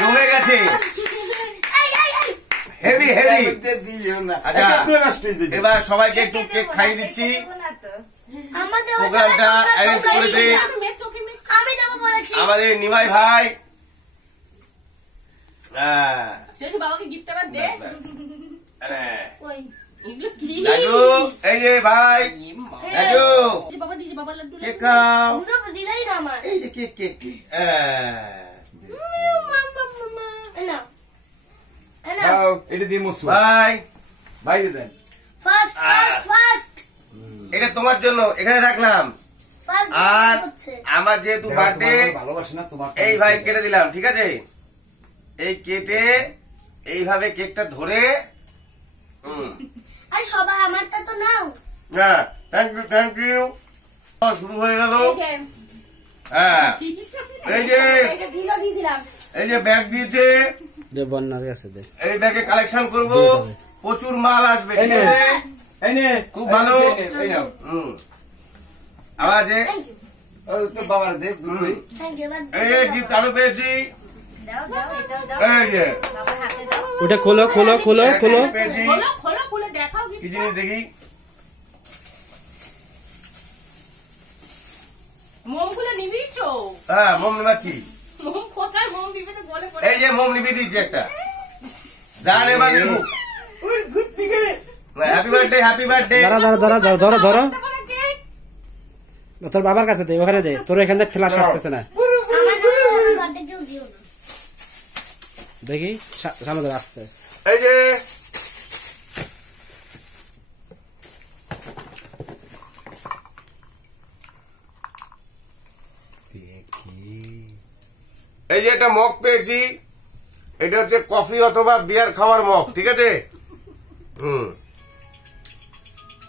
জমে গেছে heavy heavy. আচ্ছা এবার সবাইকে একটু কেক খাইয়ে দিচ্ছি। প্রোগ্রামটা অ্যারেঞ্জ করেছে আমাদের নিমাই ভাই। রাজু এই যে ভাই রাজু কেক খাও। এই যে কেক কেক ভাই দেন। এটা তোমার জন্য এখানে রাখলাম। আর আমার যেহেতু বার্থডে এই ভাই কেটে দিলাম, ঠিক আছে? এই কেটে এইভাবে কেকটা ধরে সবাই আমারটা তো নাও না। Thank you thank you. শুরু হয়ে গেল। হ্যাঁ এই যে এই যে ব্যাগ দিয়েছে, এই ব্যাগে কালেকশন করব, প্রচুর মাল আসবে, ঠিক আছে? খুব ভালো। আবার যে এই গিফট আরো পেয়েছি। ওটা খোলো খোলো খোলো খোলো পেয়েছি। কি জিনিস দেখি? হ্যাঁ মোম নিবাচ্ছি। এই যে মোম নিবি দিয়েছি একটা। জান এবার নেবো। Happy birthday happy birthday. ধরো ধরো ধরো ধরো ধরো ধরো তোর বাবার কাছে দে, ওখানে দে, তোর এখান থেকে ফ্ল্যাশ আসতেছে না। দেখি সামনে ধরে আসতে। এই যে এই যে একটা মগ পেয়েছি, এটা হচ্ছে কফি অথবা বিয়ার খাওয়ার মগ, ঠিক আছে?